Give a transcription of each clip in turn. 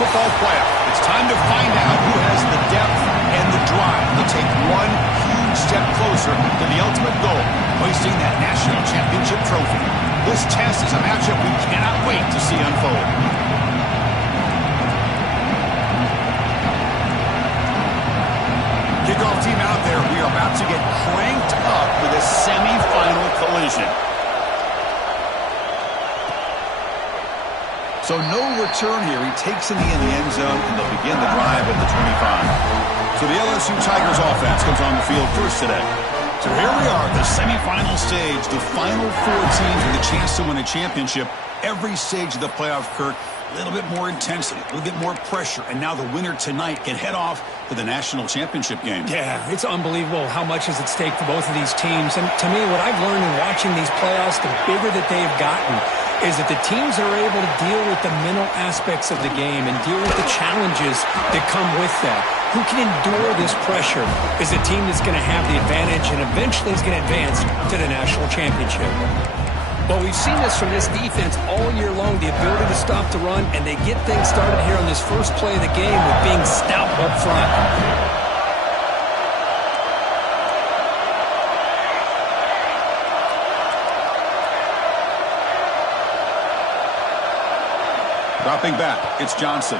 football playoff. It's time to find out who has the depth and the drive to take one huge step closer to the ultimate goal, hoisting that national championship trophy. This test is a matchup we cannot wait to see unfold. Kickoff team out there. We are about to get cranked up with a semifinal collision. So no return here. He takes it in the end zone, and they'll begin the drive at the 25. So the LSU Tigers offense comes on the field first today. So here we are, the semifinal stage, the final four teams with a chance to win a championship. Every stage of the playoff, Kirk, a little bit more intensity, a little bit more pressure, and now the winner tonight can head off to the national championship game. Yeah, it's unbelievable how much is at stake for both of these teams. And to me, what I've learned in watching these playoffs, the bigger that they've gotten, is that the teams are able to deal with the mental aspects of the game and deal with the challenges that come with that. Who can endure this pressure is the team that's going to have the advantage and eventually is going to advance to the national championship. But we've seen this from this defense all year long, the ability to stop the run, and they get things started here on this first play of the game with being stout up front. Dropping back, it's Johnson.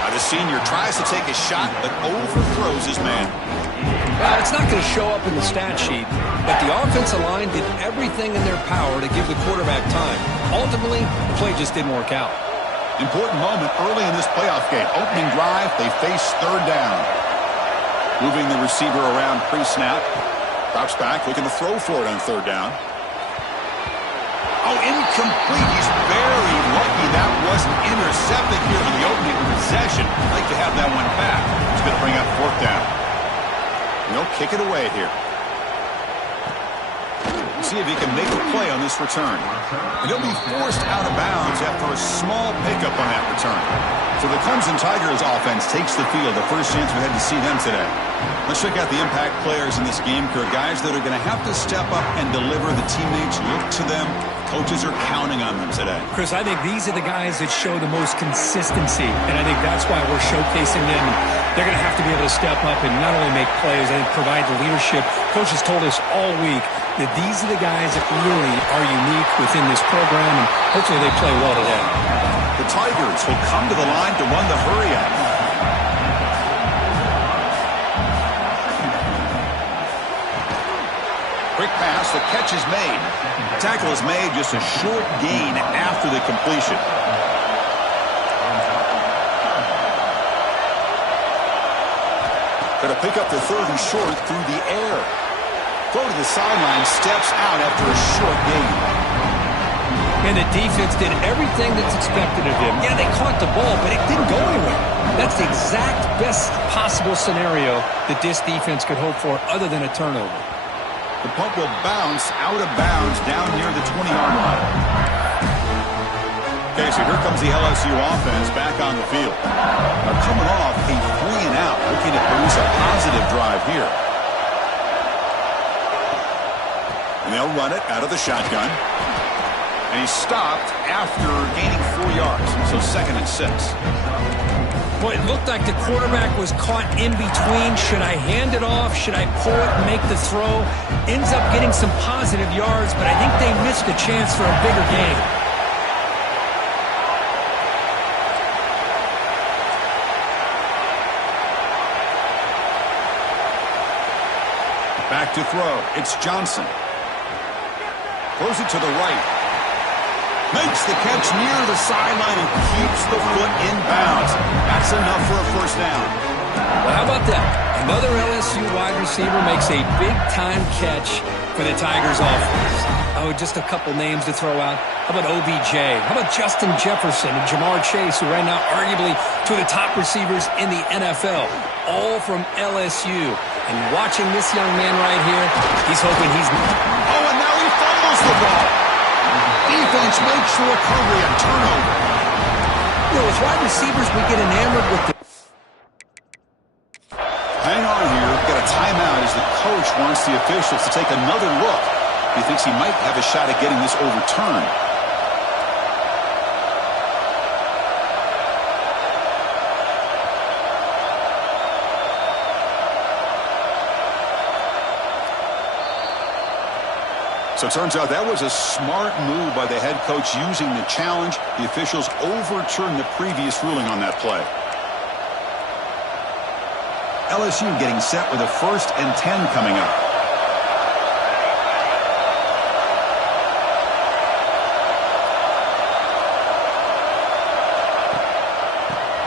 Now the senior tries to take a shot, but overthrows his man. Well, it's not going to show up in the stat sheet, but the offensive line did everything in their power to give the quarterback time. Ultimately, the play just didn't work out. Important moment early in this playoff game. Opening drive, they face third down. Moving the receiver around pre-snap. Drops back, looking to throw for it on third down. Oh, incomplete. He's very lucky that wasn't intercepted here in the opening possession. I'd like to have that one back. He's going to bring up fourth down. He'll kick it away here. See if he can make a play on this return. And he'll be forced out of bounds after a small pickup on that return. So the Clemson Tigers offense takes the field. The first chance we had to see them today. Let's check out the impact players in this game, Kirk. Guys that are going to have to step up and deliver. The teammates look to them. Coaches are counting on them today. Chris, I think these are the guys that show the most consistency, and I think that's why we're showcasing them. They're going to have to be able to step up and not only make plays, I think provide the leadership. Coaches told us all week that these are the guys that really are unique within this program, and hopefully they play well today. The Tigers will come to the line to run the hurry-up. Quick pass, the catch is made. Tackle is made, just a short gain after the completion. Going to pick up the third and short through the air. Throw to the sideline, steps out after a short gain. And the defense did everything that's expected of them. Yeah, they caught the ball, but it didn't go anywhere. That's the exact best possible scenario that this defense could hope for other than a turnover. The punt will bounce out of bounds down near the 20-yard line. Okay, so here comes the LSU offense back on the field. They're coming off a 3-and-out, looking to produce a positive drive here. And they'll run it out of the shotgun. And he stopped after gaining 4 yards, so 2nd and 6. Well, it looked like the quarterback was caught in between. Should I hand it off? Should I pull it and make the throw? Ends up getting some positive yards, but I think they missed a chance for a bigger gain. Back to throw. It's Johnson. Throws it to the right. Makes the catch near the sideline and keeps the foot in bounds. That's enough for a first down. Well, how about that? Another LSU wide receiver makes a big-time catch for the Tigers offense. Oh, just a couple names to throw out. How about OBJ? How about Justin Jefferson and Jamar Chase, who right now arguably two of the top receivers in the NFL, all from LSU. And watching this young man right here, he's hoping he's... Oh, and now he fumbles the ball. Defense makes the recovery a turnover. You know, as wide receivers, we get enamored with the... Hang on here. We've got a timeout as the coach wants the officials to take another look. He thinks he might have a shot at getting this overturned. So it turns out that was a smart move by the head coach using the challenge. The officials overturned the previous ruling on that play. LSU getting set with a 1st and 10 coming up.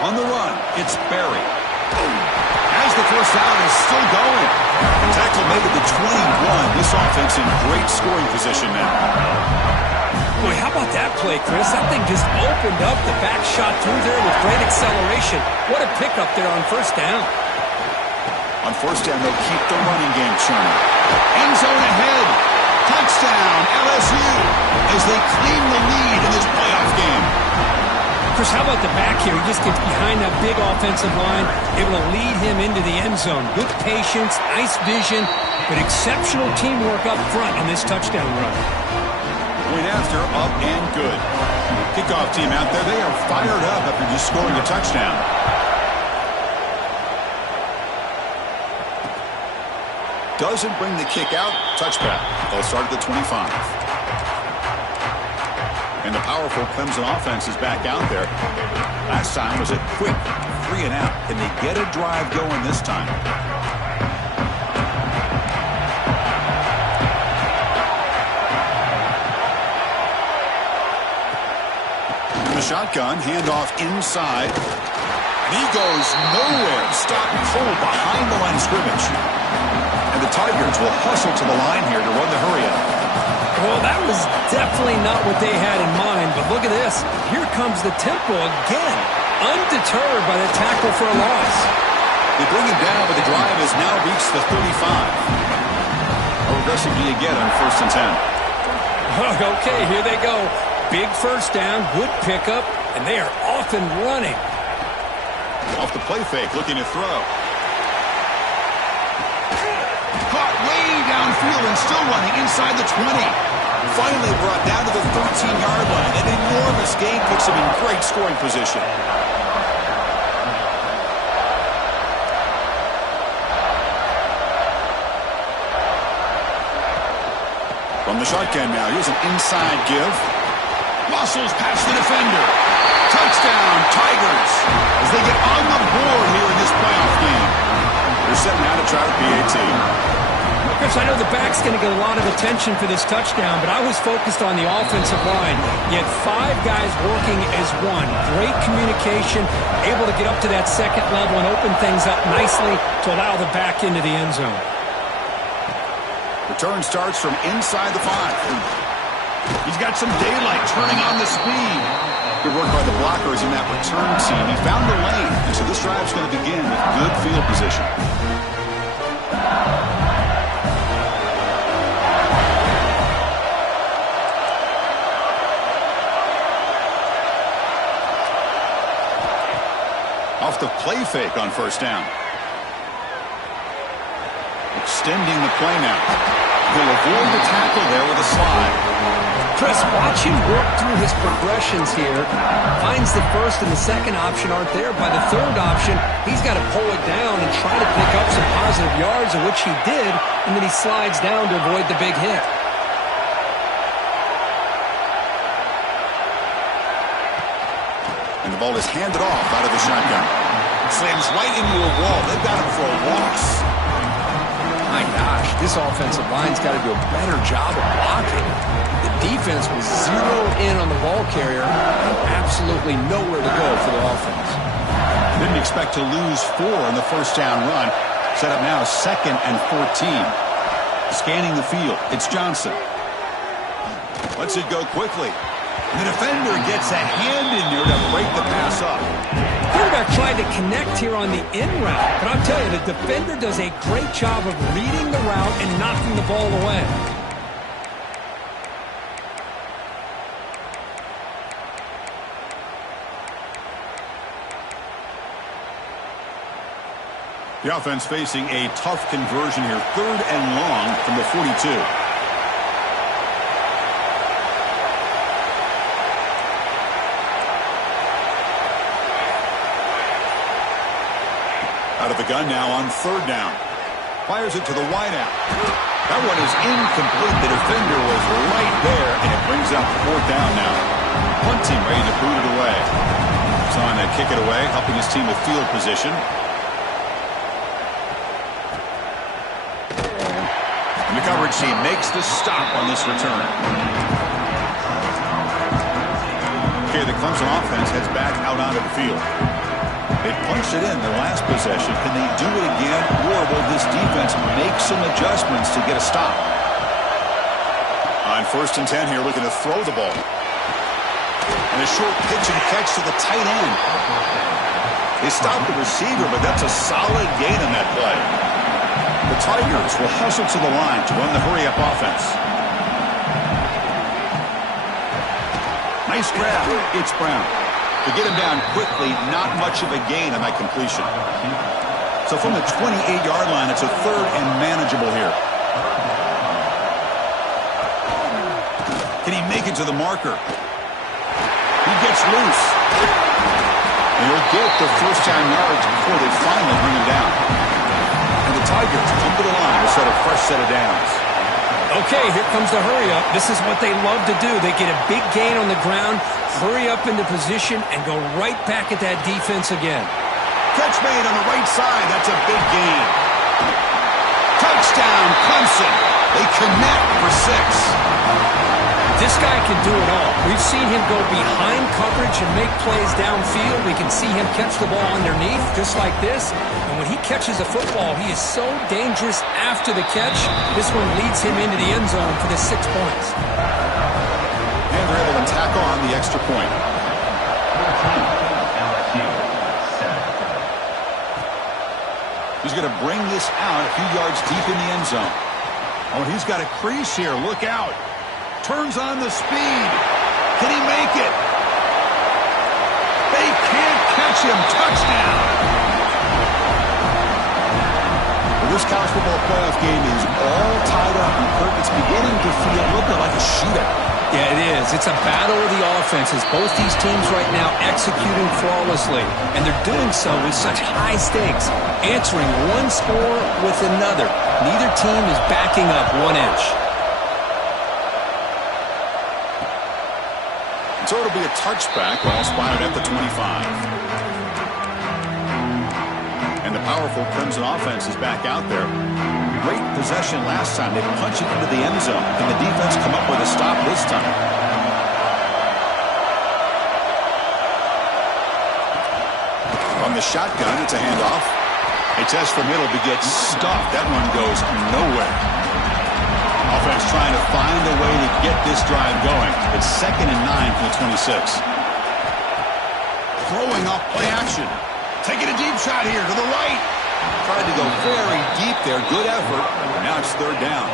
On the run, it's Barry. As the first down is still going. The tackle made it to 21. This offense in great scoring position now. Boy, how about that play, Chris? That thing just opened up. The back shot through there with great acceleration. What a pickup there on first down. On first down, they'll keep the running game churning. End zone ahead. Touchdown, LSU, as they claim the lead in this playoff game. Chris, how about the back here? He just gets behind that big offensive line, able to lead him into the end zone. Good patience, nice vision, but exceptional teamwork up front on this touchdown run. Point after, up and good. Kickoff team out there, they are fired up after just scoring a touchdown. Doesn't bring the kick out. Touchback. They'll start at the 25. And the powerful Clemson offense is back out there. Last time was a quick 3 and out. Can they get a drive going this time? In the shotgun, handoff inside. And he goes nowhere. Stop and pull behind the line of scrimmage. And the Tigers will hustle to the line here to run the hurry-up. Well, that was definitely not what they had in mind, but look at this. Here comes the tempo again, undeterred by the tackle for a loss. They bring him down, but the drive has now reached the 35. How aggressive do you get on 1st and 10? Okay, here they go. Big first down, good pickup, and they are off and running. Off the play fake, looking to throw. Caught way downfield and still running inside the 20. Finally brought down to the 13-yard line. An enormous gain puts him in great scoring position. From the shotgun now, here's an inside give. Muscles past the defender. Touchdown, Tigers, as they get on the board here in this playoff game. They're setting out to try to PAT. Chris, I know the back's going to get a lot of attention for this touchdown, but I was focused on the offensive line. You had 5 guys working as one. Great communication, able to get up to that second level and open things up nicely to allow the back into the end zone. Return starts from inside the 5. He's got some daylight turning on the speed. Good work by the blockers in that return team. He found the lane, and so this drive's going to begin with good field position. Off the play fake on first down. Extending the play now. He'll avoid the tackle there with a slide. Chris, watch him work through his progressions here. Finds the first and the second option aren't there. By the third option, he's got to pull it down and try to pick up some positive yards, of which he did, and then he slides down to avoid the big hit. And the ball is handed off out of the shotgun. Slams right into a wall. They've got him for a loss. My gosh, this offensive line's got to do a better job of blocking. The defense was zeroed in on the ball carrier and absolutely nowhere to go for the offense. Didn't expect to lose 4 in the first down run. Set up now 2nd and 14. Scanning the field, it's Johnson. Lets it go quickly. The defender gets a hand in there to break the pass up. Quarterback tried to connect here on the in route, but I'll tell you, the defender does a great job of reading the route and knocking the ball away. The offense facing a tough conversion here. 3rd and long from the 42. Out of the gun now on 3rd down. Fires it to the wideout. That one is incomplete. The defender was right there, and it brings up 4th down now. Punt team ready to boot it away. So on that kick it away, helping his team with field position. And the coverage team makes the stop on this return. Okay, the Clemson offense heads back out onto the field. They punched it in the last possession. Can they do it again, or will this defense make some adjustments to get a stop? On 1st and 10 here, looking to throw the ball. And a short pitch and catch to the tight end. They stopped the receiver, but that's a solid gain on that play. The Tigers will hustle to the line to run the hurry-up offense. Nice grab. It's Brown. To get him down quickly, not much of a gain on that completion. So from the 28-yard line, it's a 3rd and manageable here. Can he make it to the marker? He gets loose. And he'll get the 1st-down yards before they finally bring him down. And the Tigers come to the line to set a fresh set of downs. Okay, here comes the hurry-up. This is what they love to do. They get a big gain on the ground, hurry up into position, and go right back at that defense again. Catch made on the right side. That's a big gain. Touchdown, Clemson. They connect for 6. This guy can do it all. We've seen him go behind coverage and make plays downfield. We can see him catch the ball underneath, just like this. And when he catches a football, he is so dangerous after the catch. This one leads him into the end zone for the 6 points. And they're able to tack on the extra point. He's going to bring this out a few yards deep in the end zone. Oh, he's got a crease here. Look out. Turns on the speed. Can he make it? They can't catch him. Touchdown. Well, this college football playoff game is all tied up. It's beginning to feel a little bit like a shootout. Yeah, it is. It's a battle of the offenses. Both these teams right now executing flawlessly, and they're doing so with such high stakes, answering one score with another. Neither team is backing up 1 inch. So it'll be a touchback, ball spotted at the 25. And the powerful Crimson offense is back out there. Great possession last time. They punch it into the end zone. Can the defense come up with a stop this time? From the shotgun, it's a handoff. A test for middle begets stuffed. That one goes nowhere. Offense trying to find a way to get this drive going. It's 2nd and 9 from the 26. Throwing off play action. Taking a deep shot here to the right. Tried to go very deep there. Good effort. Now it's 3rd down.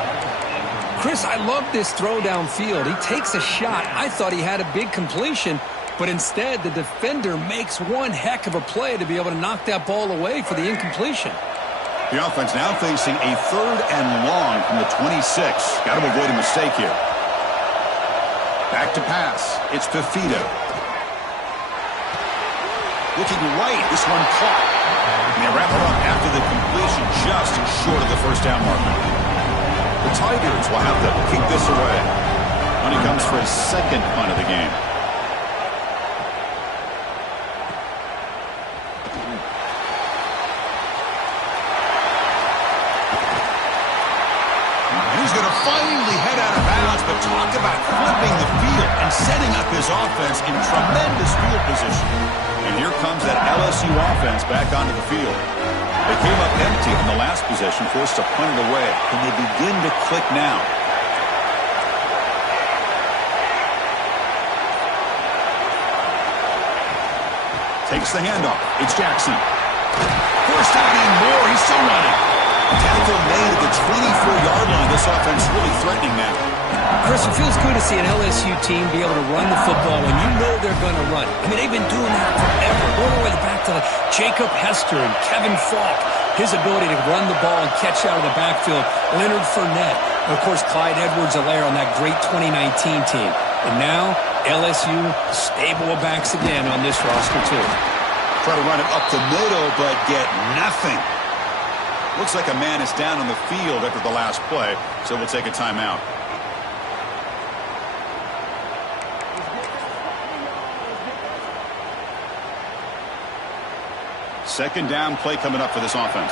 Chris, I love this throw downfield. He takes a shot. I thought he had a big completion, but instead the defender makes one heck of a play to be able to knock that ball away for the incompletion. The offense now facing a 3rd and long from the 26. Got to avoid a mistake here. Back to pass. It's Fafita. Looking right. This one caught. And they wrap it up after the completion, just short of the 1st down marker. The Tigers will have to kick this away when he comes for his 2nd punt of the game. Finally head out of bounds, but talk about flipping the field and setting up his offense in tremendous field position. And here comes that LSU offense back onto the field. They came up empty in the last possession, forced to punt it away. Can they begin to click now? Takes the handoff. It's Jackson. First down and more. He's still running. Tackle made at the 24-yard line. This offense really threatening now. Chris, it feels good to see an LSU team be able to run the football when you know they're going to run. I mean, they've been doing that forever. Going all the way back to Jacob Hester and Kevin Falk. His ability to run the ball and catch out of the backfield. Leonard Fournette. And, of course, Clyde Edwards-Helaire on that great 2019 team. And now, LSU stable of backs again on this roster, too. Try to run it up the middle, but get nothing. Looks like a man is down on the field after the last play, so we'll take a timeout. Second down play coming up for this offense.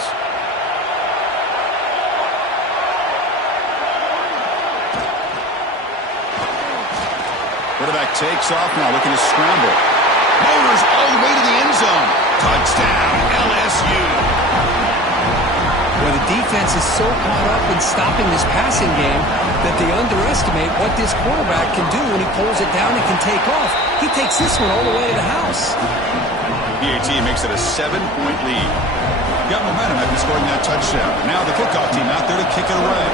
Quarterback takes off now, looking to scramble. Motors all the way to the end zone. Touchdown, LSU. Well, the defense is so caught up in stopping this passing game that they underestimate what this quarterback can do when he pulls it down and can take off. He takes this one all the way to the house. PAT makes it a 7-point lead. Got momentum after scoring that touchdown. Now the kickoff team out there to kick it away.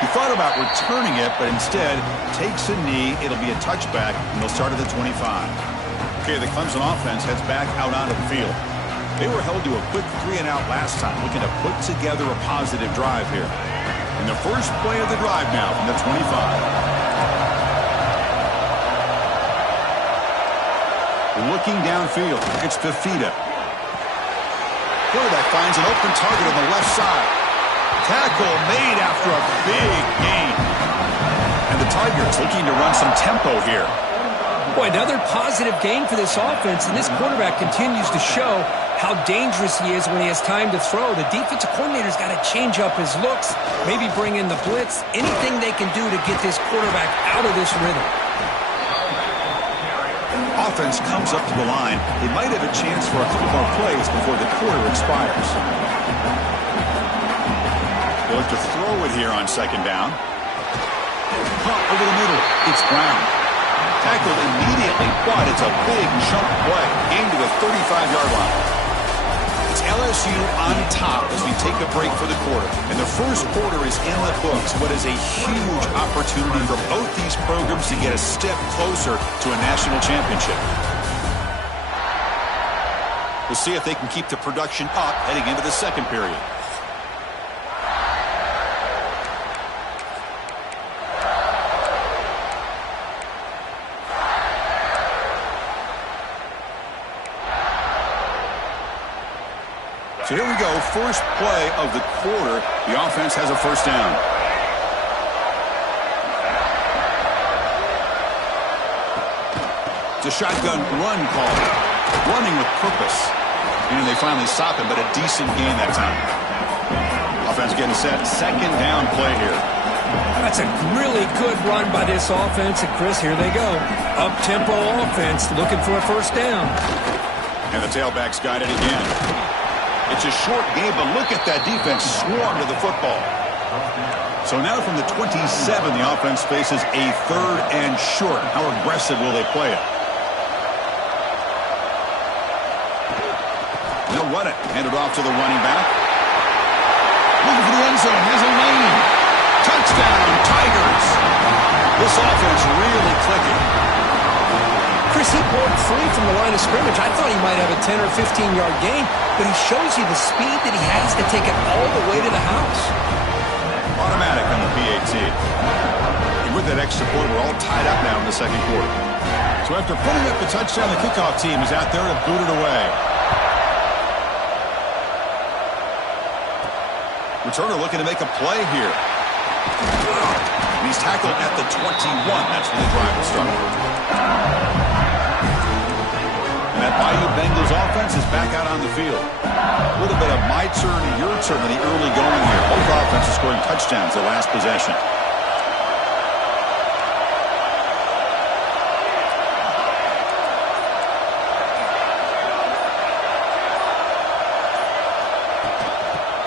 He thought about returning it, but instead takes a knee. It'll be a touchback, and they'll start at the 25. Okay, the Clemson offense heads back out onto the field. They were held to a quick 3-and-out last time, looking to put together a positive drive here. In the first play of the drive now from the 25. Looking downfield, it's Fafita. Quarterback finds an open target on the left side. Tackle made after a big gain. And the Tigers looking to run some tempo here. Boy, another positive gain for this offense, and this quarterback continues to show how dangerous he is when he has time to throw. The defensive coordinator's got to change up his looks, maybe bring in the blitz, anything they can do to get this quarterback out of this rhythm. Offense comes up to the line. They might have a chance for a couple more plays before the quarter expires. They look to throw it here on second down. Pump over the middle. It's Brown. Tackled immediately, but it's a big chunk play. Gain to the 35-yard line. It's LSU on top as we take a break for the quarter. And the first quarter is in the books. What is a huge opportunity for both these programs to get a step closer to a national championship. We'll see if they can keep the production up heading into the second period. So here we go, first play of the quarter. The offense has a first down. It's a shotgun run call. Running with purpose. And they finally stop him, but a decent gain that time. Offense getting set. Second down play here. That's a really good run by this offense. And Chris, here they go. Up-tempo offense looking for a first down. And the tailback's got it again. It's a short game, but look at that defense swarm to the football. So now from the 27, the offense faces a third and short. How aggressive will they play it? They'll run it. Hand it off to the running back. Looking for the end zone. Has a lane. Touchdown, Tigers. This offense really clicking. Chris, he broke free from the line of scrimmage. I thought he might have a 10 or 15-yard gain, but he shows you the speed that he has to take it all the way to the house. Automatic on the PAT. And with that extra point, we're all tied up now in the second quarter. So after putting up the touchdown, the kickoff team is out there to boot it away. Returner looking to make a play here. And he's tackled at the 21. That's where the drive will start. And that Bayou Bengals offense is back out on the field. A little bit of my turn, your turn in the early going here. Both offenses scoring touchdowns their last possession.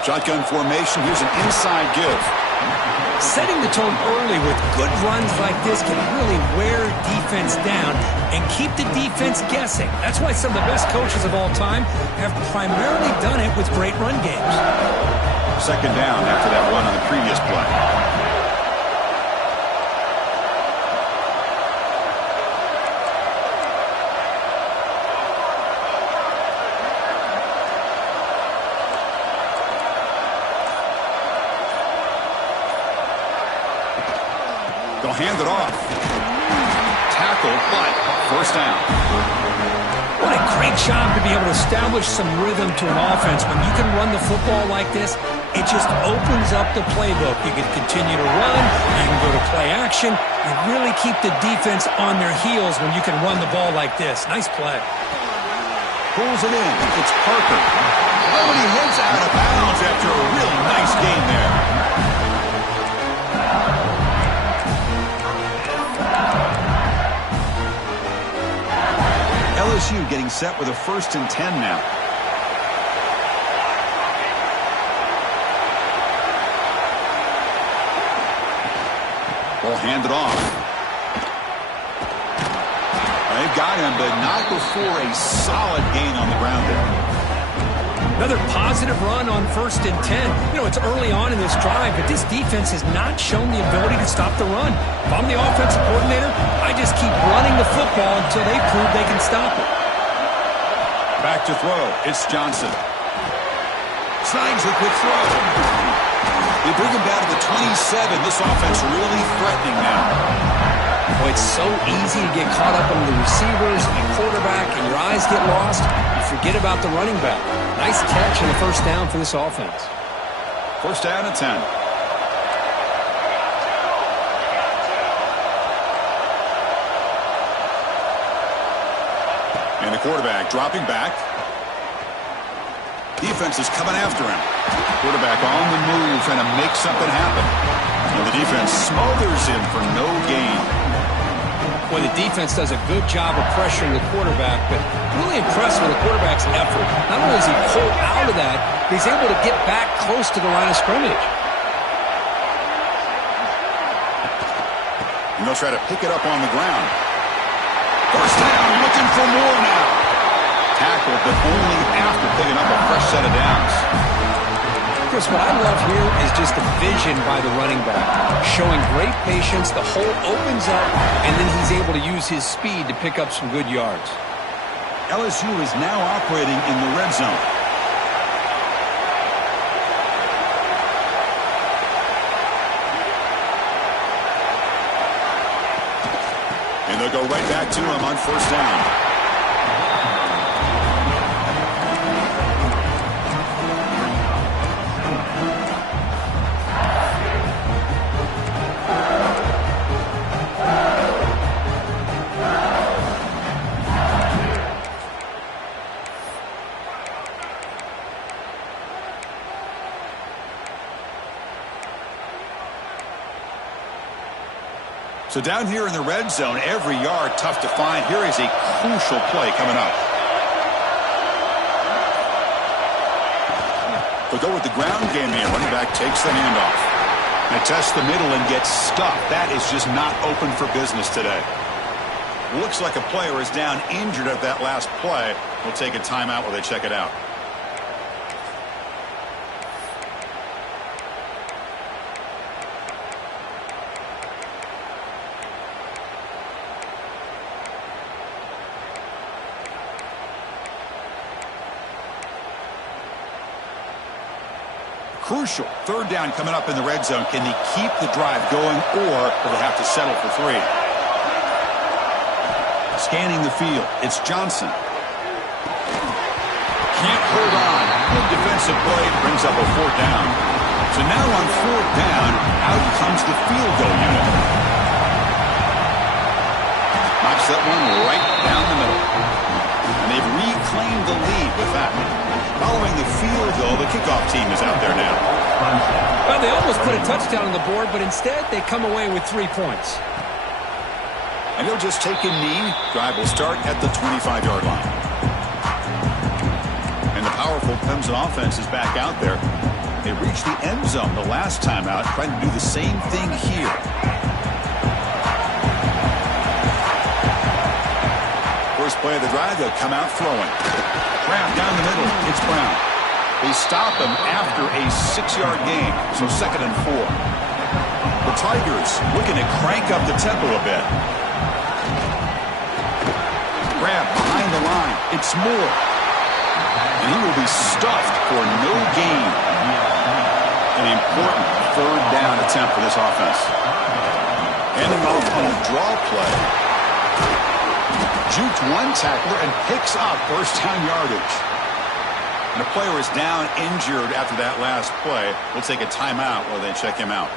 Shotgun formation. Here's an inside give. Setting the tone early with good runs like this can really wear defense down and keep the defense guessing. That's why some of the best coaches of all time have primarily done it with great run games. Second down after that run on the previous play. Hand it off. Tackle, but first down. Well, What a great job to be able to establish some rhythm to an offense. When you can run the football like this, it just opens up the playbook. You can continue to run. You can go to play action. You really keep the defense on their heels when you can run the ball like this. Nice play. Pulls it in. It's Parker. Oh, and he heads out of bounds after a really nice gain there. LSU getting set with a 1st and 10 now. Ball handed off. They've got him, but not before a solid gain on the ground there. Another positive run on 1st and 10. You know, it's early on in this drive, but this defense has not shown the ability to stop the run. If I'm the offensive coordinator, I just keep running the football until they prove they can stop it. Back to throw. It's Johnson. Snags a quick throw. They bring him down to the 27. This offense really threatening now. Well, it's so easy to get caught up on the receivers and the quarterback, and your eyes get lost. You forget about the running back. Nice catch and a 1st down for this offense. 1st down and 10. And the quarterback dropping back. Defense is coming after him. Quarterback on the move, trying to make something happen. And the defense smothers him for no gain. Well, the defense does a good job of pressuring the quarterback, but really impressed with the quarterback's effort. Not only does he pull out of that, but he's able to get back close to the line of scrimmage. And they'll try to pick it up on the ground. 1st down, looking for more now. Tackled, but only after picking up a fresh set of downs. Chris, what I love here is just the vision by the running back. Showing great patience, the hole opens up, and then he's able to use his speed to pick up some good yards. LSU is now operating in the red zone. And they'll go right back to him on 1st down. So down here in the red zone, every yard tough to find. Here is a crucial play coming up. They'll go with the ground game here. Running back takes the handoff. They test the middle and gets stuffed. That is just not open for business today. Looks like a player is down injured at that last play. We'll take a timeout while they check it out. Crucial 3rd down coming up in the red zone. Can they keep the drive going, or will they have to settle for 3? Scanning the field, it's Johnson. Can't hold on. Good defensive play brings up a 4th down. So now on 4th down, out comes the field goal unit. Knocks that one right down the middle. And they've reclaimed the lead with that. Following the field goal, the kickoff team is out there now. Well, they almost put a touchdown on the board, but instead they come away with 3 points. And he'll just take a knee. Drive will start at the 25-yard line. And the powerful Clemson offense is back out there. They reached the end zone the last time out, trying to do the same thing here. First play of the drive, they'll come out throwing. Grab down the middle. It's Brown. They stop him after a 6-yard gain, so 2nd and 4. The Tigers looking to crank up the tempo a bit. Grab behind the line. It's Moore. And he will be stuffed for no gain. An important 3rd down attempt for this offense. Ending off on a draw play. juked one tackler and picks up first down yardage. And the player is down injured after that last play. We'll take a timeout while they check him out.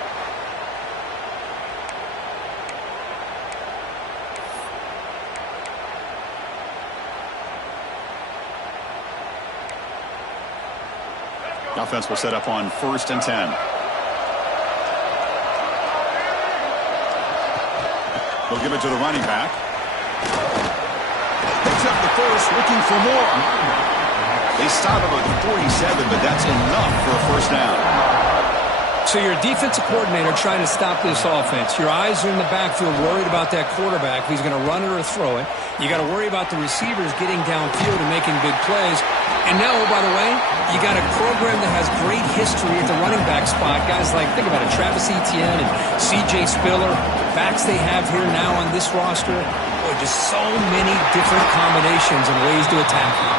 The offense will set up on 1st and 10. They'll give it to the running back. Picks up the first, looking for more. They stop him at the 47, but that's enough for a first down. So you're a defensive coordinator trying to stop this offense. Your eyes are in the backfield worried about that quarterback who's going to run it or throw it. You got to worry about the receivers getting downfield and making big plays. And now, oh, by the way, you got a program that has great history at the running back spot. Guys like, think about it, Travis Etienne and C.J. Spiller, backs they have here now on this roster. Boy, just so many different combinations and ways to attack them.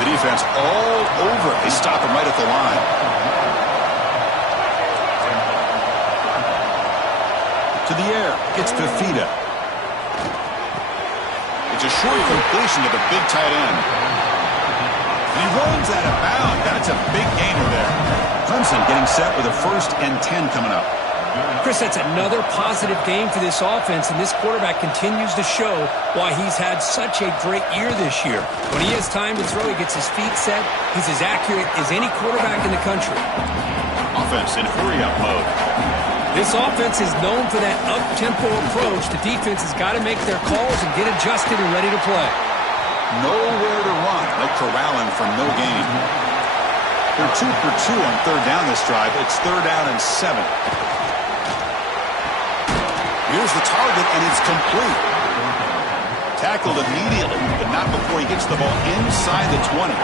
The defense all over it. They stop him right at the line. To the air, it's Fafita. It's a short completion to the big tight end. And he runs out of bounds. That's a big gainer there. Clemson getting set with a 1st and 10 coming up. Chris, that's another positive game for this offense, and this quarterback continues to show why he's had such a great year this year. When he has time to throw, he gets his feet set. He's as accurate as any quarterback in the country. Offense in hurry-up mode. This offense is known for that up-tempo approach. The defense has got to make their calls and get adjusted and ready to play. Nowhere to run. They'll corral him for no gain. They're 2 for 2 on 3rd down this drive. It's 3rd down and 7. Here's the target, and it's complete. Tackled immediately, but not before he gets the ball inside the 20.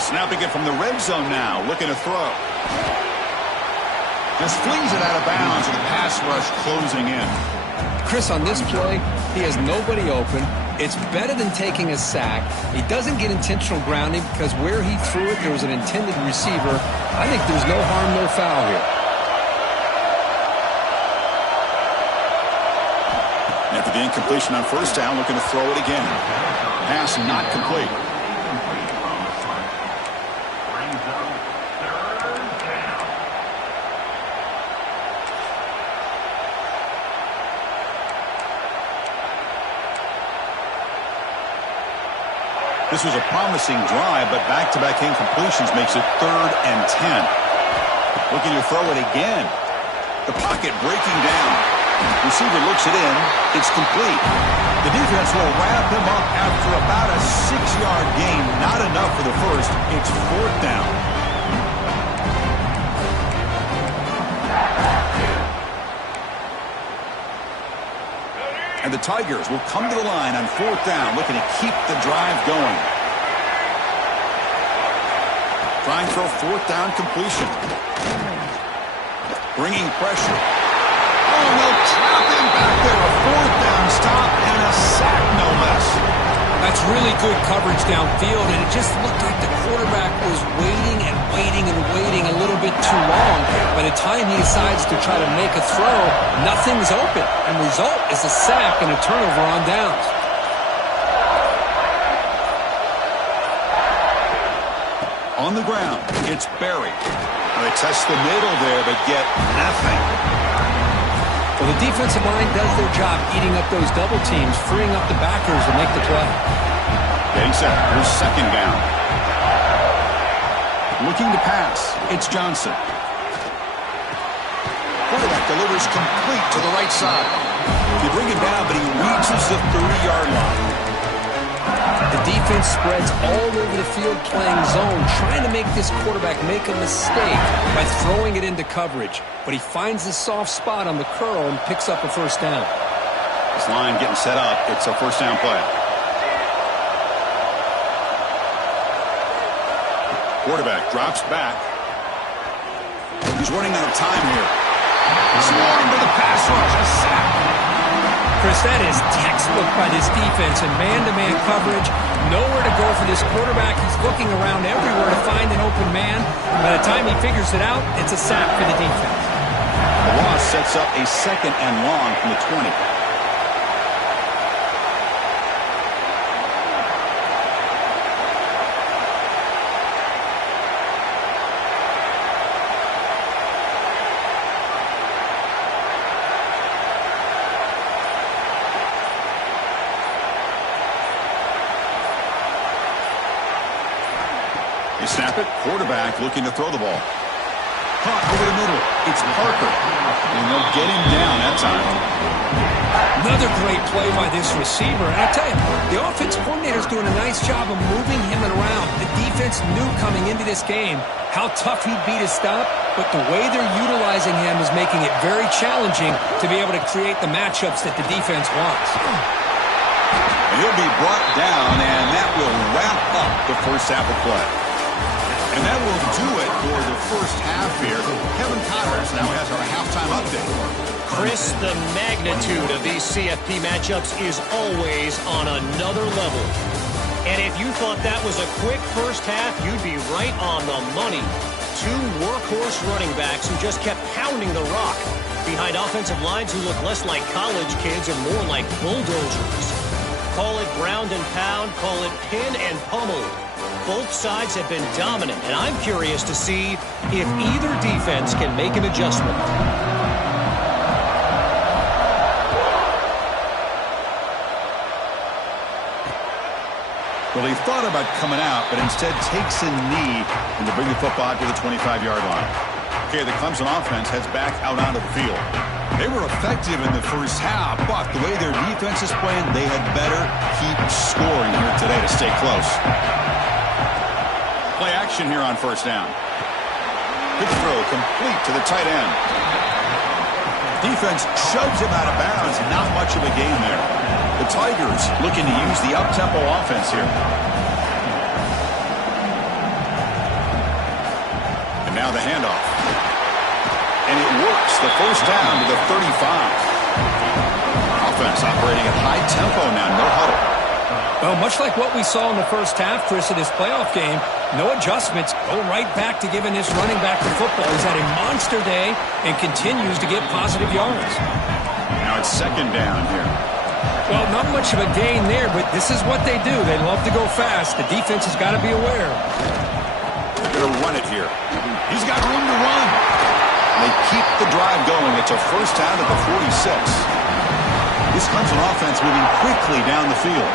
Snapping it from the red zone now, looking to throw. Just flings it out of bounds with the pass rush closing in. Chris, on this play, he has nobody open. It's better than taking a sack. He doesn't get intentional grounding because where he threw it, there was an intended receiver. I think there's no harm, no foul here. After the incompletion on 1st down, looking to throw it again. Pass not complete. This was a promising drive, but back-to-back incompletions makes it 3rd and 10. Looking to throw it again. The pocket breaking down. Receiver looks it in. It's complete. The defense will wrap him up after about a 6-yard gain. Not enough for the first. It's 4th down. And the Tigers will come to the line on 4th down, looking to keep the drive going. Trying for a 4th down completion. Bringing pressure. Oh, no, trapping back there. A 4th down stop and a sack, no less. That's really good coverage downfield, and it just looked like the quarterback was waiting and waiting and waiting a little bit too long. By the time he decides to try to make a throw, nothing's open, and the result is a sack and a turnover on downs. On the ground, it's Berry. They test the middle there, but get nothing. Well, the defensive line does their job eating up those double teams, freeing up the backers to make the play. Getting set. Here's 2nd down. Looking to pass. It's Johnson. Quarterback delivers complete to the right side. They bring him down, but he reaches the 30-yard line. The defense spreads all over the field playing zone, trying to make this quarterback make a mistake by throwing it into coverage. But he finds the soft spot on the curl and picks up a 1st down. This line getting set up. It's a 1st down play. Quarterback drops back. He's running out of time here. Swarmed to the pass rush. A sack. Chris, that is textbook by this defense and man-to-man coverage. Nowhere to go for this quarterback. He's looking around everywhere to find an open man. By the time he figures it out, it's a sack for the defense. The loss sets up a 2nd and long from the 20. They snap it. Quarterback looking to throw the ball. Caught over the middle. It's Parker. And they'll get him down that time. Another great play by this receiver. And I tell you, the offense coordinator's doing a nice job of moving him around. The defense knew coming into this game how tough he'd be to stop, but the way they're utilizing him is making it very challenging to be able to create the matchups that the defense wants. And he'll be brought down, and that will wrap up the first half of play. And that will do it for the first half here. Kevin Connors now has our halftime update. Chris, the magnitude of these CFP matchups is always on another level. And if you thought that was a quick first half, you'd be right on the money. Two workhorse running backs who just kept pounding the rock behind offensive lines who look less like college kids and more like bulldozers. Call it ground and pound, call it pin and pummel. Both sides have been dominant, and I'm curious to see if either defense can make an adjustment. Well, he thought about coming out, but instead takes a knee and to bring the football to the 25-yard line. Okay, the Clemson offense heads back out onto the field. They were effective in the first half, but the way their defense is playing, they had better keep scoring here today to stay close. Play action here on first down. Good throw, complete to the tight end. Defense shoves him out of bounds. Not much of a gain there. The Tigers looking to use the up-tempo offense here. And now the handoff. And it works. The first down to the 35. Offense operating at high tempo now. No huddle. Well, much like what we saw in the first half, Chris, of this playoff game, no adjustments. Go right back to giving this running back the football. He's had a monster day and continues to get positive yards. Now it's 2nd down here. Well, not much of a gain there, but this is what they do. They love to go fast. The defense has got to be aware. They're going to run it here. He's got room to run. They keep the drive going. It's a first down at the 46. This Clemson offense moving quickly down the field.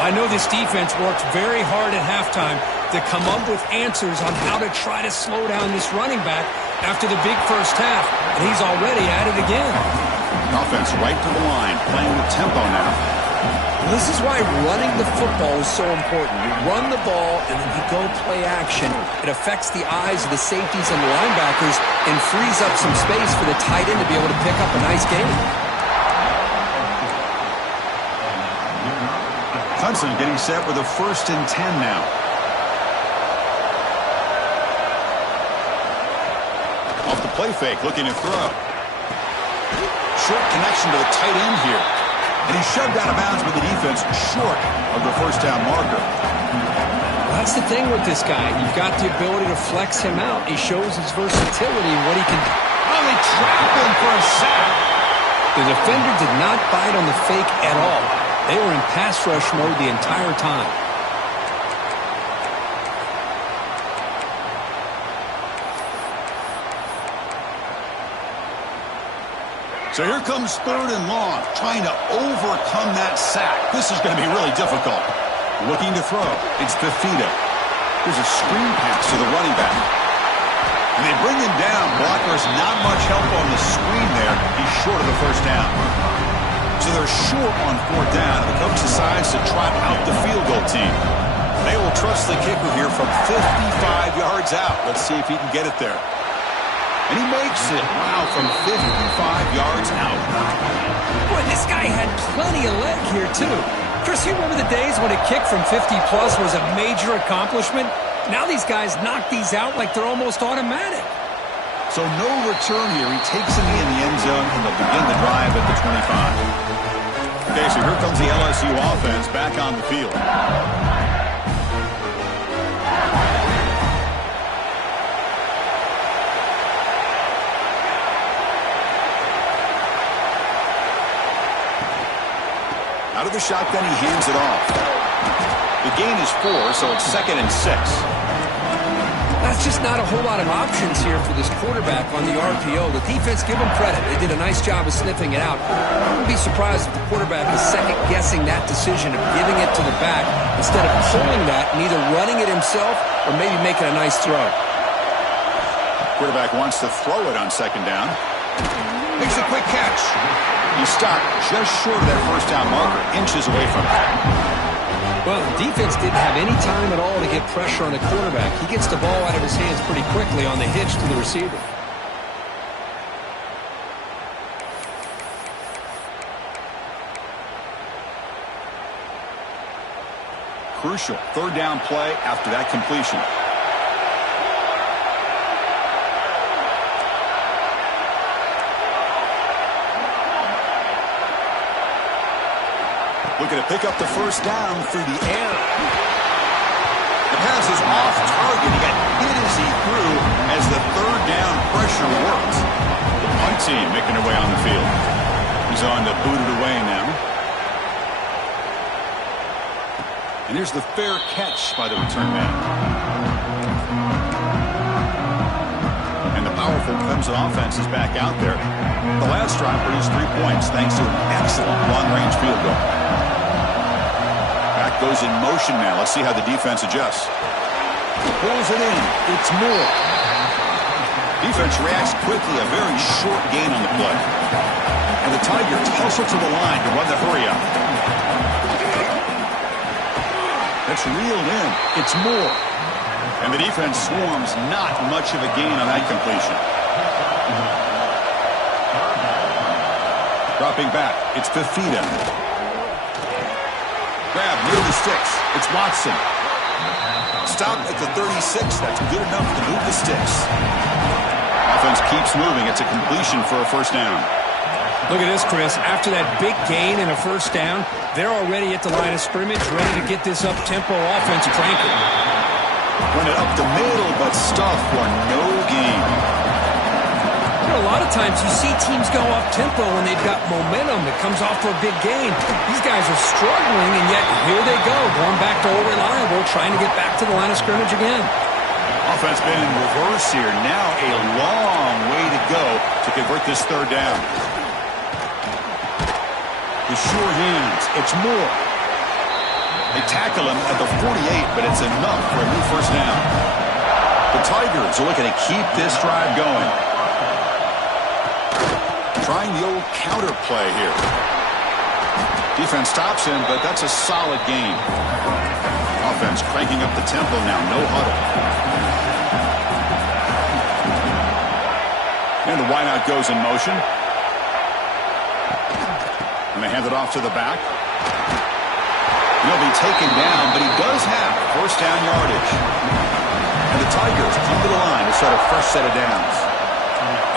I know this defense worked very hard at halftime to come up with answers on how to try to slow down this running back after the big first half, and he's already at it again. Offense right to the line, playing with tempo now. This is why running the football is so important. You run the ball, and then you go play action. It affects the eyes of the safeties and the linebackers and frees up some space for the tight end to be able to pick up a nice game. Clemson getting set with a 1st and 10 now. Off the play fake, looking to throw. Short connection to the tight end here. And he's shoved out of bounds with the defense short of the first down marker. Well, that's the thing with this guy. You've got the ability to flex him out. He shows his versatility and what he can do. Oh, they trap him for a sack. The defender did not bite on the fake at all. They were in pass rush mode the entire time. So here comes 3rd and long, trying to overcome that sack. This is going to be really difficult. Looking to throw. It's Fafita. There's a screen pass to the running back. And they bring him down. Blockers not much help on the screen there. He's short of the first down. So they're short on 4th down. The coach decides to trot out the field goal team. They will trust the kicker here from 55 yards out. Let's see if he can get it there. And he makes it. Wow, from 55 yards out. Boy, this guy had plenty of leg here, too. Chris, you remember the days when a kick from 50-plus was a major accomplishment? Now these guys knock these out like they're almost automatic. So no return here. He takes it in the end zone, and they'll begin the drive at the 25. Okay, so here comes the LSU offense back on the field. Out of the shotgun, he hands it off. The gain is 4, so it's 2nd and 6. That's just not a whole lot of options here for this quarterback on the RPO. The defense, give them credit. They did a nice job of sniffing it out. I wouldn't be surprised if the quarterback is second-guessing that decision of giving it to the back instead of pulling that and either running it himself or maybe making a nice throw. Quarterback wants to throw it on 2nd down. Makes a quick catch. He stopped just short of that first down marker, inches away from it. Well, the defense didn't have any time at all to get pressure on the quarterback. He gets the ball out of his hands pretty quickly on the hitch to the receiver. Crucial 3rd down play after that completion. Looking to pick up the first down through the air. The pass is off target. He got hit as he threw as the 3rd down pressure worked. The punt team making their way on the field. He's on to boot it away now. And here's the fair catch by the return man. And the powerful Clemson offense is back out there. The last drive produced 3 points thanks to an excellent long-range field goal. Back goes in motion now. Let's see how the defense adjusts. Pulls it in. It's Moore. Defense reacts quickly. A very short gain on the play. And the Tigers hustle to the line to run the hurry-up. That's reeled in. It's Moore. And the defense swarms. Not much of a gain on that completion. Dropping back. It's Fafita. Grab near the sticks. It's Watson. Stop at the 36. That's good enough to move the sticks. Offense keeps moving. It's a completion for a first down. Look at this, Chris. After that big gain and a first down, they're already at the line of scrimmage, ready to get this up-tempo offense cranking. Run it up the middle, but stuff for no gain. You know, a lot of times you see teams go up-tempo when they've got momentum. It comes off for a big gain. These guys are struggling, and yet here they go, going back to old reliable, trying to get back to the line of scrimmage again. Offense been in reverse here. Now a long way to go to convert this 3rd down. The sure hands. It's Moore. They tackle him at the 48, but it's enough for a new first down. The Tigers are looking to keep this drive going. Trying the old counter play here. Defense stops him, but that's a solid gain. Offense cranking up the tempo now. No huddle. And the wideout goes in motion. And they hand it off to the back. He'll be taken down, but he does have first down yardage. And the Tigers come to the line to start a fresh set of downs.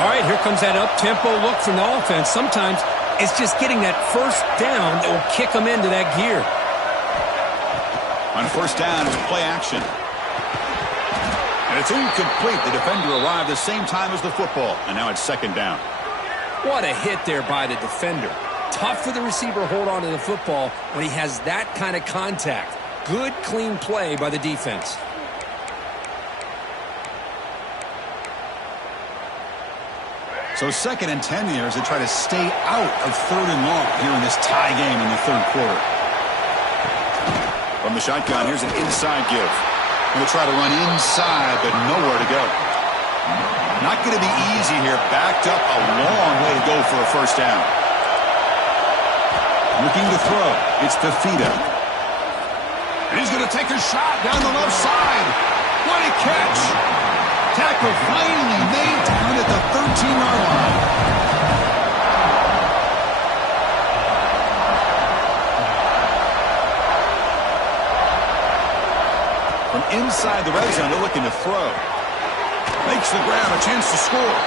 All right, here comes that up-tempo look from the offense. Sometimes it's just getting that first down that will kick them into that gear. On first down, it's play action. And it's incomplete. The defender arrived the same time as the football. And now it's 2nd down. What a hit there by the defender. Tough for the receiver to hold on to the football when he has that kind of contact. Good, clean play by the defense. So 2nd and 10 here as they try to stay out of 3rd and long here in this tie game in the 3rd quarter. From the shotgun, here's an inside give. Going to try to run inside, but nowhere to go. Not going to be easy here. Backed up a long way to go for a first down. Looking to throw. It's Fafita. And he's going to take a shot down the left side. What a catch. Tackle finally made down at the 13-yard line. From inside the red zone, they're looking to throw. Makes the grab, a chance to score.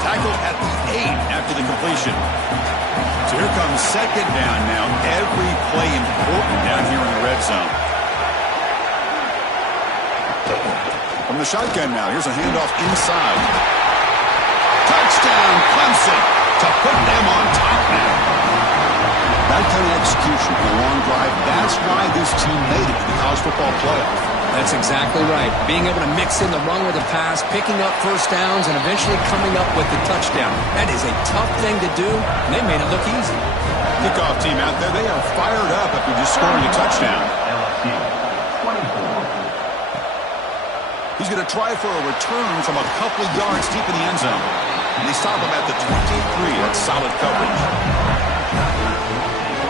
Tackled at the 8 after the completion. So here comes second down now. Every play important down here in the red zone. From the shotgun now, here's a handoff inside. Touchdown, Clemson, to put them on top now. That kind of execution for a long drive, that's why this team made it to the college football playoff. That's exactly right. Being able to mix in the run with the pass, picking up first downs, and eventually coming up with the touchdown. That is a tough thing to do, and they made it look easy. Kickoff team out there, they are fired up after just scoring a touchdown. He's going to try for a return from a couple of yards deep in the end zone. And they stop him at the 23. That's solid coverage.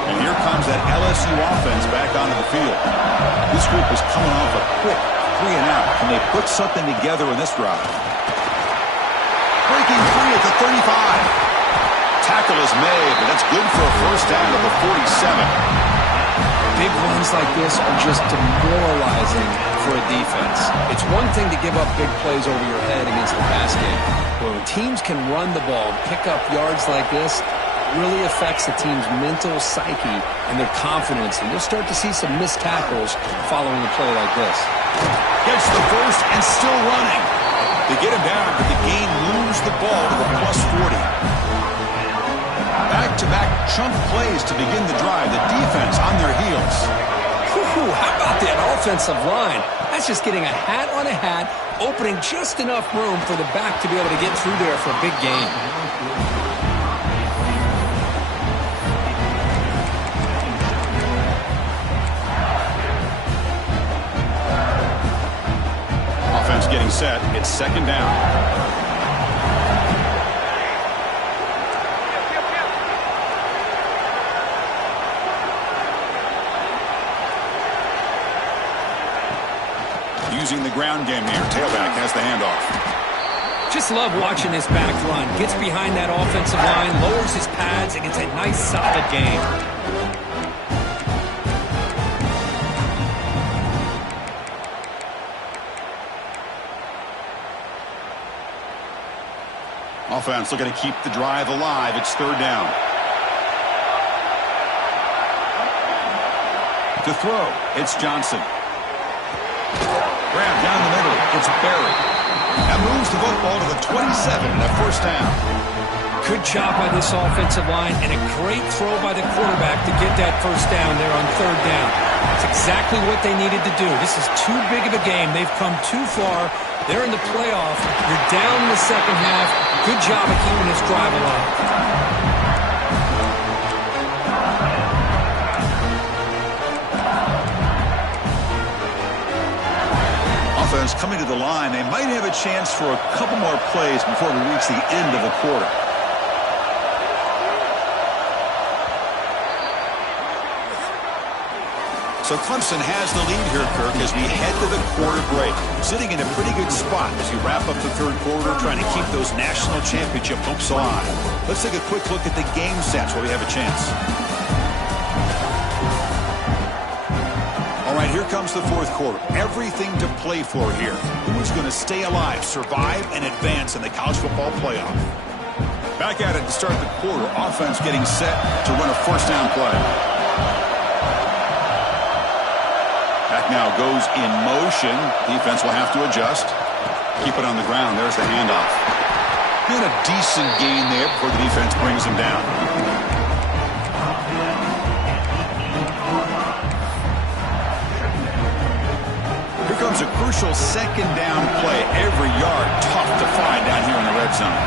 And here comes that LSU offense back onto the field. This group is coming off a quick 3 and out. Can they put something together in this drive? Breaking free at the 35. Tackle is made, but that's good for a first down at the 47. Big runs like this are just demoralizing for a defense. It's one thing to give up big plays over your head against the pass game. But when teams can run the ball, pick up yards like this, it really affects the team's mental psyche and their confidence. And you'll start to see some missed tackles following a play like this. Gets the first and still running. They get him down, but the gain moves the ball to the +40. Back-to-back chunk plays to begin the drive. The defense on their heels. How about that offensive line? That's just getting a hat on a hat, opening just enough room for the back to be able to get through there for a big gain. Offense getting set. It's second down. Using the ground game here. Tailback has the handoff. Just love watching this back run. Gets behind that offensive line, lowers his pads, and gets a nice, solid game. Offense looking to keep the drive alive. It's third down. To throw, it's Johnson. Grab down the middle. It's Barry. That moves the football to the 27 and a first down. Good job by this offensive line and a great throw by the quarterback to get that first down there on third down. It's exactly what they needed to do. This is too big of a game. They've come too far. They're in the playoff. You're down in the second half. Good job of keeping this drive alive. Offense coming to the line. They might have a chance for a couple more plays before we reach the end of the quarter. So Clemson has the lead here, Kirk, as we head to the quarter break. Sitting in a pretty good spot as we wrap up the third quarter, trying to keep those national championship hopes alive. Let's take a quick look at the game stats while we have a chance. All right, here comes the fourth quarter. Everything to play for here. Who's going to stay alive, survive, and advance in the college football playoff? Back at it to start the quarter. Offense getting set to run a first down play. Back now goes in motion. Defense will have to adjust. Keep it on the ground. There's the handoff. And a decent gain there before the defense brings him down. Here comes a crucial second down play. Every yard tough to find down here in the red zone.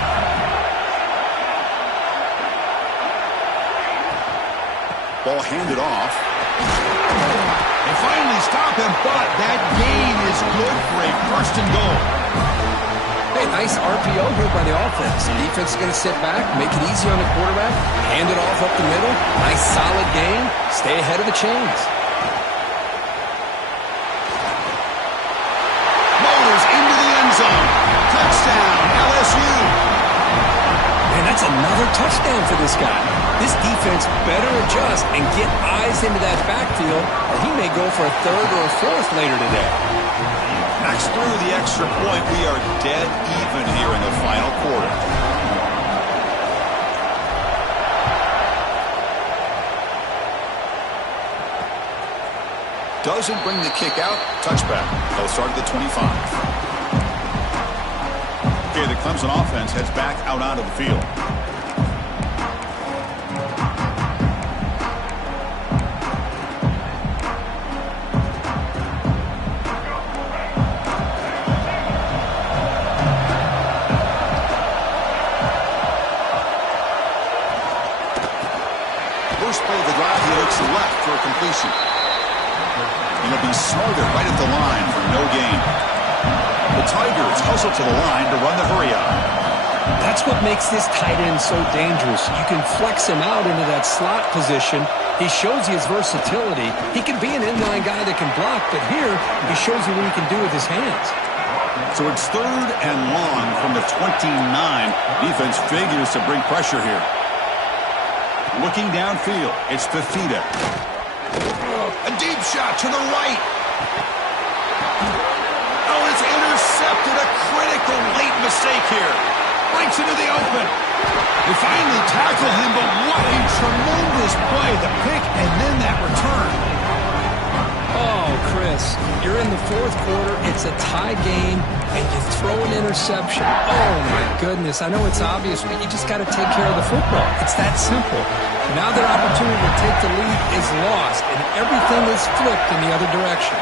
Ball handed off. They finally stop him, but that gain is good for a first and goal. Hey, nice RPO here by the offense. The defense is going to sit back, make it easy on the quarterback, hand it off up the middle. Nice solid gain. Stay ahead of the chains. Motors into the end zone. Touchdown, LSU. Man, that's another touchdown for this guy. This defense better adjust and get eyes into that backfield, or he may go for a third or a fourth later today. Knocks through the extra point. We are dead even here in the final quarter. Doesn't bring the kick out. Touchback. They'll start at the 25. Okay, the Clemson offense heads back out onto the field. First play of the drive, he looks left for a completion. He'll be smothered right at the line for no gain. The Tigers hustle to the line to run the hurry-up. That's what makes this tight end so dangerous. You can flex him out into that slot position. He shows you his versatility. He can be an inline guy that can block, but here he shows you what he can do with his hands. So it's 3rd and long from the 29. Defense figures to bring pressure here. Looking downfield, it's Fafita. A deep shot to the right. Oh, it's intercepted. A critical late mistake here. Breaks into the open. They finally tackle him, but what a tremendous play. The pick and then that return. Oh, Chris, you're in the 4th quarter. It's a tie game, and you throw an interception. Oh, my goodness. I know it's obvious, but you just got to take care of the football. It's that simple. Now their opportunity to take the lead is lost, and everything is flipped in the other direction.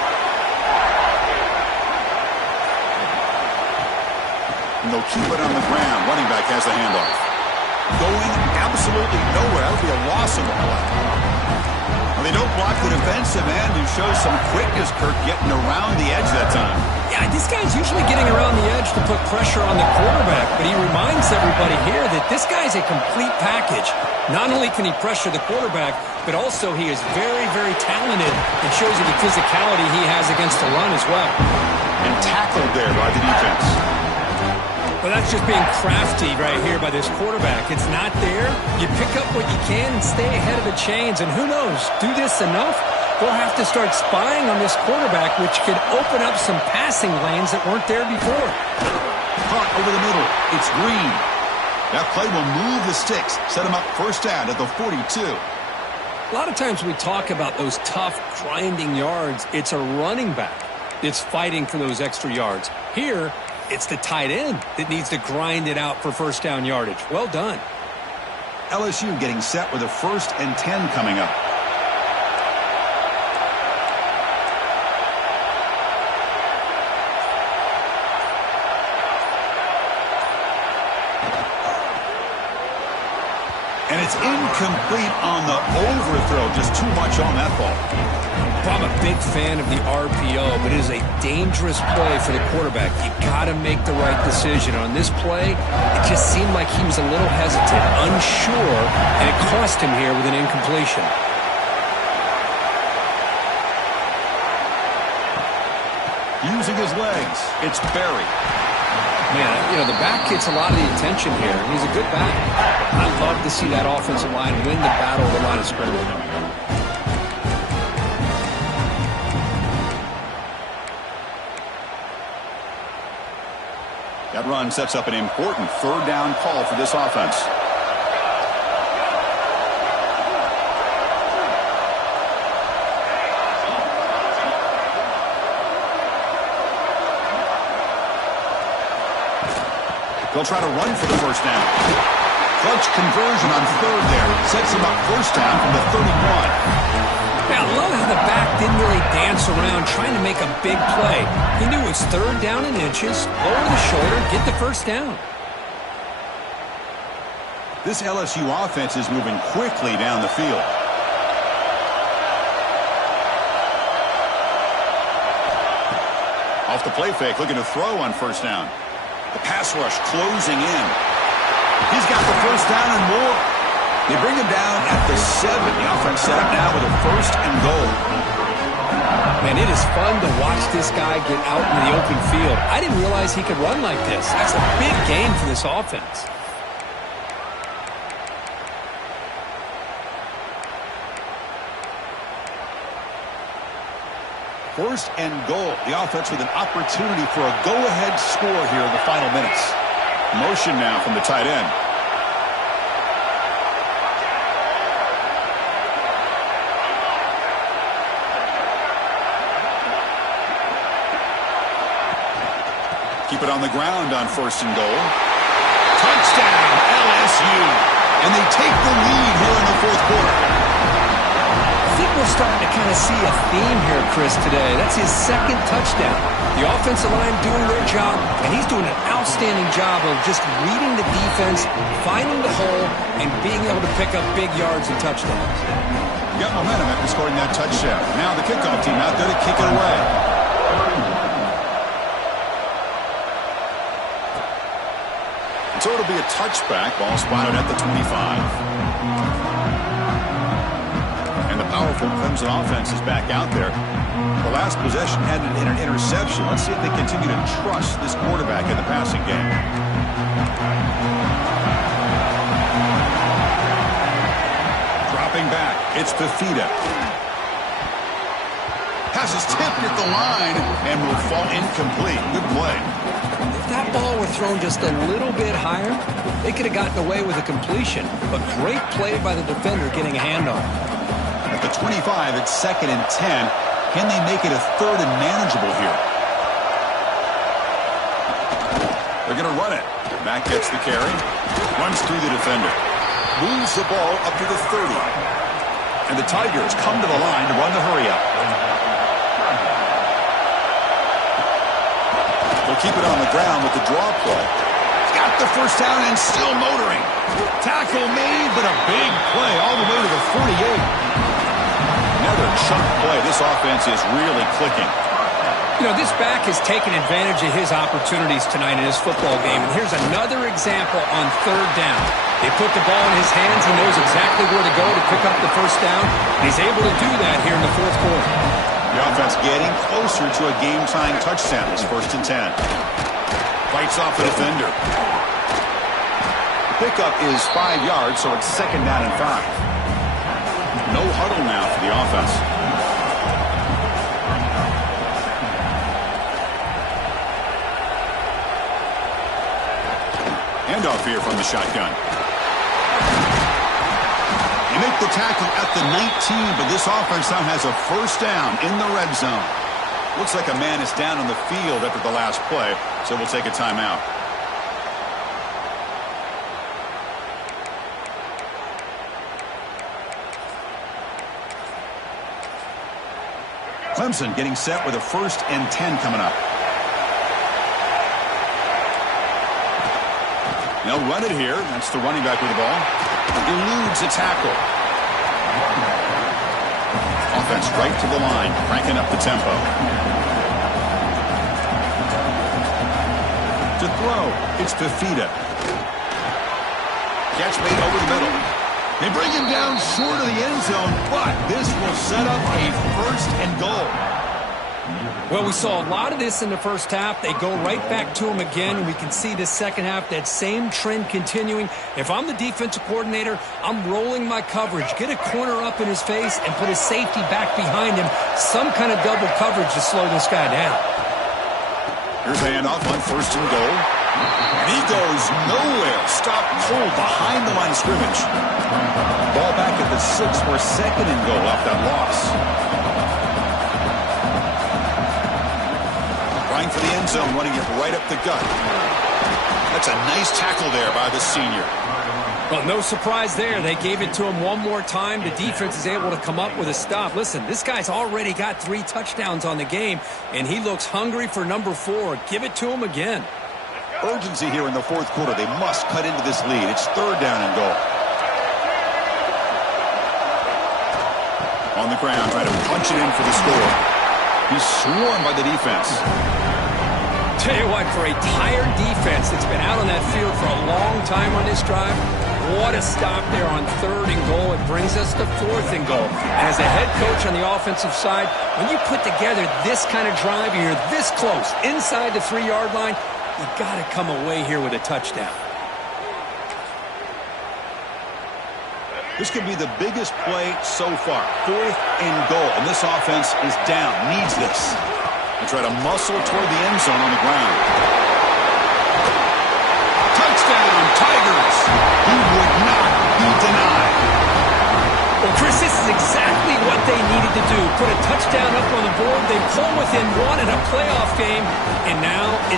And they'll keep it on the ground. Running back has the handoff. Going absolutely nowhere. That would be a loss of the play. Well, they don't block the defensive end, who shows some quickness, Kirk, getting around the edge that time. Yeah, this guy's usually getting around the edge to put pressure on the quarterback, but he reminds everybody here that this guy's a complete package. Not only can he pressure the quarterback, but also he is very, very talented and shows you the physicality he has against the run as well. And tackled there by the defense. Well, that's just being crafty right here by this quarterback. It's not there. You pick up what you can and stay ahead of the chains. And who knows, do this enough, we'll have to start spying on this quarterback, which could open up some passing lanes that weren't there before. Caught over the middle. It's Green. That play will move the sticks, set him up 1st down at the 42. A lot of times we talk about those tough, grinding yards. It's a running back that's fighting for those extra yards. Here, it's the tight end that needs to grind it out for 1st down yardage. Well done. LSU getting set with a 1st and 10 coming up. And it's incomplete on the overthrow. Just too much on that ball. I'm a big fan of the RPO, but it is a dangerous play for the quarterback. You got to make the right decision. On this play, it just seemed like he was a little hesitant, unsure, and it cost him here with an incompletion. Using his legs, it's Barry. Man, you know, the back gets a lot of the attention here. He's a good back. I love to see that offensive line win the battle of the line of scrimmage. That run sets up an important 3rd down call for this offense. They'll try to run for the 1st down. Clutch conversion on 3rd there. Sets him up 1st down from the 31. Yeah, I love how the back didn't really dance around trying to make a big play. He knew it was 3rd down in inches, lower the shoulder, get the 1st down. This LSU offense is moving quickly down the field. Off the play fake, looking to throw on 1st down. The pass rush closing in. He's got the 1st down and more. They bring him down at the 7. The offense set up now with a 1st and goal. Man, it is fun to watch this guy get out in the open field. I didn't realize he could run like this. That's a big game for this offense. 1st and goal. The offense with an opportunity for a go-ahead score here in the final minutes. Motion now from the tight end. Keep it on the ground on 1st and goal. Touchdown, LSU. And they take the lead here in the 4th quarter. I think we're starting to kind of see a theme here, Chris, today. That's his 2nd touchdown. The offensive line doing their job, and he's doing an outstanding job of just reading the defense, finding the hole, and being able to pick up big yards and touchdowns. Got momentum after scoring that touchdown. Now the kickoff team out there to kick it away. So it'll be a touchback. Ball spotted at the 25. And the powerful Clemson offense is back out there. The last possession ended in an interception. Let's see if they continue to trust this quarterback in the passing game. Dropping back. It's Fafita. Passes tipped at the line and will fall incomplete. Good play. If that ball were thrown just a little bit higher, they could have gotten away with a completion. But great play by the defender getting a hand on it. At the 25, it's 2nd and 10. Can they make it a 3rd and manageable here? They're going to run it. Mack gets the carry. Runs through the defender. Moves the ball up to the 30. And the Tigers come to the line to run the hurry-up. They'll keep it on the ground with the draw play. He's got the 1st down and still motoring. Tackle made, but a big play all the way to the 48. Another chunk play. This offense is really clicking. You know, this back has taken advantage of his opportunities tonight in his football game. And here's another example on 3rd down. They put the ball in his hands. He knows exactly where to go to pick up the 1st down. And he's able to do that here in the 4th quarter. The offense getting closer to a game-time touchdown. It's 1st and 10. Fights off the defender. The pickup is 5 yards, so it's 2nd down and 5. No huddle now for the offense. Handoff here from the shotgun. You make the tackle at the 19, but this offense now has a 1st down in the red zone. Looks like a man is down on the field after the last play, so we'll take a timeout. Clemson getting set with a 1st and 10 coming up. They'll run it here. That's the running back with the ball. Eludes a tackle. Offense right to the line, cranking up the tempo. To throw, it's Fafita. Catch made over the middle. They bring him down short of the end zone, but this will set up a 1st and goal. Well, we saw a lot of this in the 1st half. They go right back to him again. We can see the 2nd half, that same trend continuing. If I'm the defensive coordinator, I'm rolling my coverage. Get a corner up in his face and put his safety back behind him. Some kind of double coverage to slow this guy down. Here's a handoff on 1st and goal. And he goes nowhere. Stop cold behind the line of scrimmage. Ball back at the 6 for 2nd and goal off that loss. Trying for the end zone, running it right up the gut. That's a nice tackle there by the senior. Well, no surprise there. They gave it to him one more time. The defense is able to come up with a stop. Listen, this guy's already got 3 touchdowns on the game, and he looks hungry for number 4. Give it to him again. Urgency here in the 4th quarter. They must cut into this lead. It's 3rd down and goal. On the ground, trying to punch it in for the score. He's swarmed by the defense. Tell you what, for a tired defense that's been out on that field for a long time on this drive, what a stop there on 3rd and goal. It brings us to 4th and goal. And as a head coach on the offensive side, when you put together this kind of drive, you're this close, inside the 3-yard line, you got to come away here with a touchdown. This could be the biggest play so far. 4th and goal. And this offense is down. Needs this. They try to muscle toward the end zone on the ground. Touchdown, Tigers. He would not be denied. Well, Chris, this is exactly what they needed to do. Put a touchdown up on the board. They pull within 1 in a playoff game. And now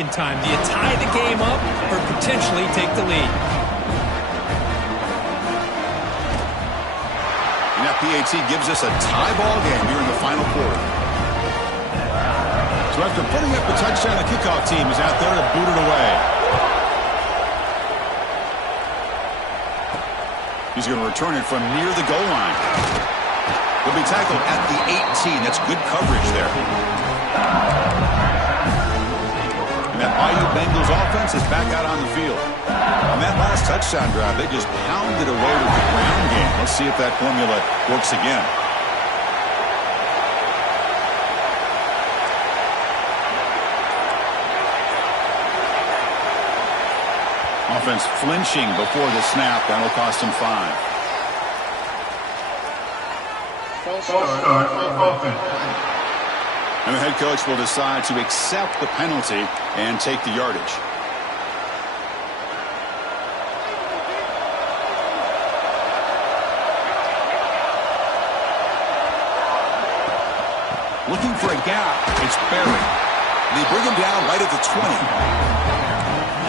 second time. Do you tie the game up or potentially take the lead? And that PAT gives us a tie ball game here in the final quarter. So after putting up the touchdown, the kickoff team is out there to boot it away. He's going to return it from near the goal line. He'll be tackled at the 18. That's good coverage there. And that Bayou Bengals offense is back out on the field. On that last touchdown drive, they just pounded away with the ground game. Let's see if that formula works again. Offense flinching before the snap. That'll cost him 5. And the head coach will decide to accept the penalty and take the yardage. Looking for a gap. It's Barry. They bring him down right at the 20.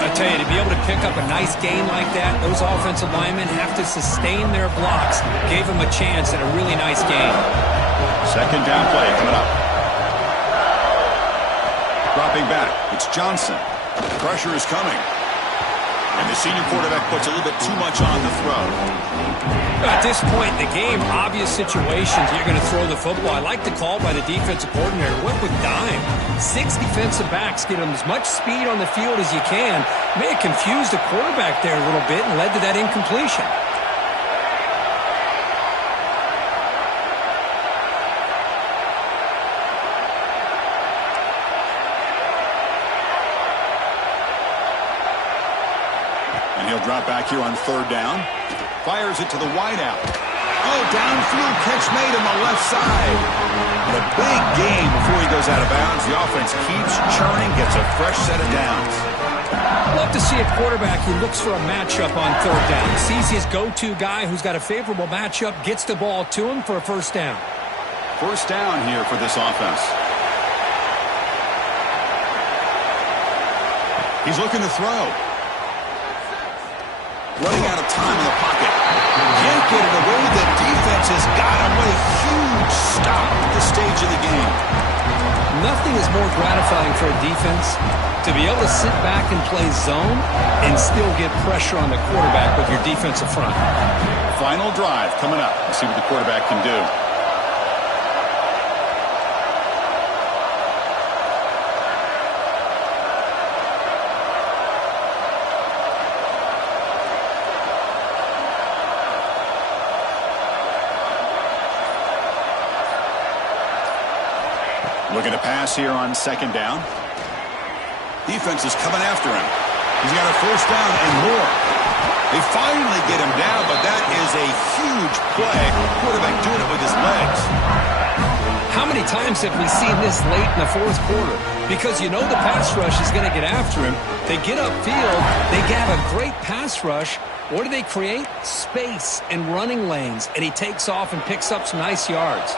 I tell you, to be able to pick up a nice gain like that, those offensive linemen have to sustain their blocks. Gave him a chance at a really nice gain. Second down play coming up. Dropping back, it's Johnson. Pressure is coming. And the senior quarterback puts a little bit too much on the throw. At this point in the game, obvious situations, you're going to throw the football. I like the call by the defensive coordinator. Went with dime. 6 defensive backs, get them as much speed on the field as you can. May have confused the quarterback there a little bit and led to that incompletion. And he'll drop back here on third down. Fires it to the wideout. Oh, downfield catch made on the left side. And a big gain before he goes out of bounds. The offense keeps churning, gets a fresh set of downs. Love to see a quarterback who looks for a matchup on third down. Sees his go-to guy who's got a favorable matchup, gets the ball to him for a first down. First down here for this offense. He's looking to throw. Running out of time in the pocket. Can't get it away. The defense has got him. What a huge stop at this stage of the game. Nothing is more gratifying for a defense to be able to sit back and play zone and still get pressure on the quarterback with your defensive front. Final drive coming up. Let's see what the quarterback can do. Looking to pass here on second down. Defense is coming after him. He's got a first down and more. They finally get him down, but that is a huge play. Quarterback doing it with his legs. How many times have we seen this late in the fourth quarter? Because you know the pass rush is going to get after him. They get upfield. They have a great pass rush. What do they create? Space and running lanes. And he takes off and picks up some nice yards.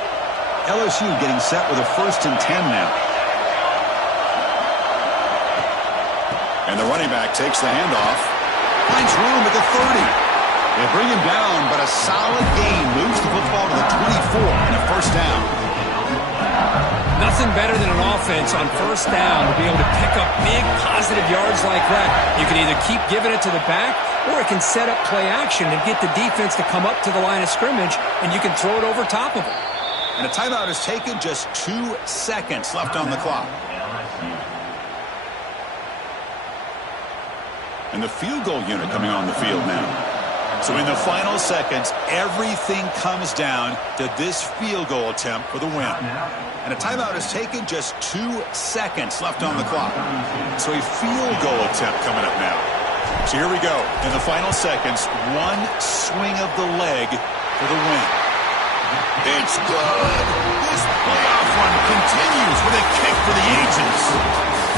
LSU getting set with a 1st and 10 now. And the running back takes the handoff. Finds room at the 30. They bring him down, but a solid gain moves the football to the 24 and a first down. Nothing better than an offense on first down to be able to pick up big positive yards like that. You can either keep giving it to the back, or it can set up play action and get the defense to come up to the line of scrimmage, and you can throw it over top of them. And a timeout is taken, just 2 seconds left on the clock. And the field goal unit coming on the field now. So in the final seconds, everything comes down to this field goal attempt for the win. And a timeout is taken, just 2 seconds left on the clock. So a field goal attempt coming up now. So here we go. In the final seconds, one swing of the leg for the win. It's good. This playoff run continues with a kick for the ages.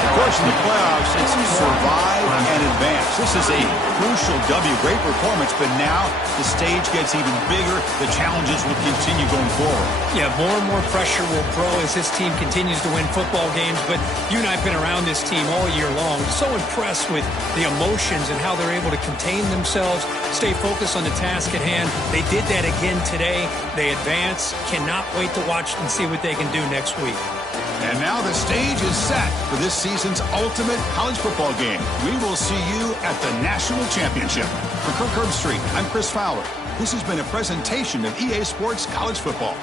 Of course, in the playoffs, it's survive and advance. This is a crucial W. Great performance, but now the stage gets even bigger. The challenges will continue going forward. Yeah, more and more pressure will grow as this team continues to win football games. But you and I have been around this team all year long. So impressed with the emotions and how they're able to contain themselves, stay focused on the task at hand. They did that again today. They advance. Cannot wait to watch and see what they can do next week. And now the stage is set for this season's ultimate college football game. We will see you at the National Championship. For Kirk Herbstreit, I'm Chris Fowler. This has been a presentation of EA Sports College Football.